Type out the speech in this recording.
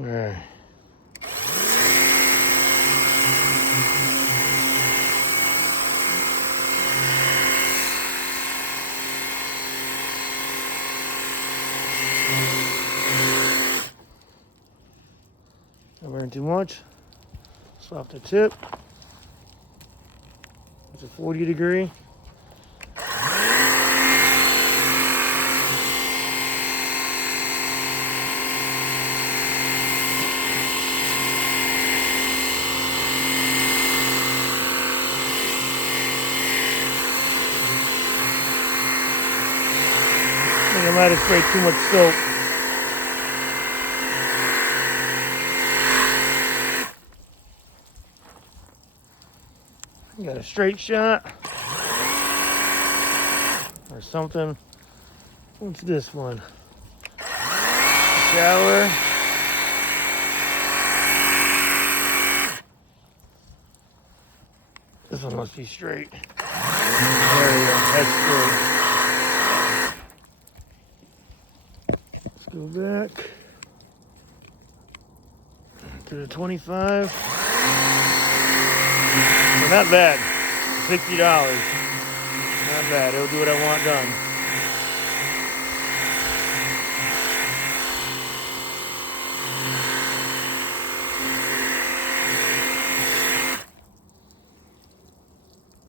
All right. Not wearing too much. Soft the tip. It's a 40 degree. I think I might have sprayed too much soap. Got a straight shot or something. What's this one? Shower. This one must be straight. There we go. That's straight. Let's go back to the 25. Not bad. $60. Not bad. It'll do what I want done.